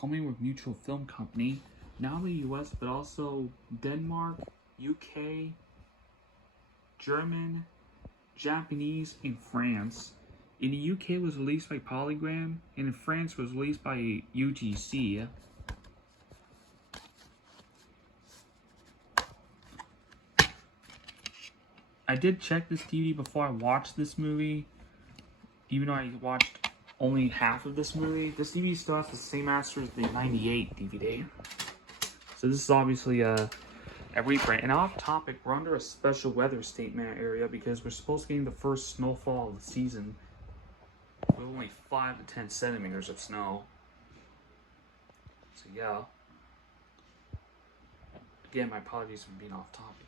coming with Mutual Film Company, not only US but also Denmark, UK, German, Japanese, and France. In the UK it was released by Polygram, and in France it was released by UGC. I did check this DVD before I watched this movie, even though I watched only half of this movie. This DVD still has the same master as the 98 DVD. So this is obviously a reprint. And off topic, we're under a special weather statement area because we're supposed to get the first snowfall of the season with only 5 to 10 centimeters of snow. So yeah. Again, my apologies for being off topic.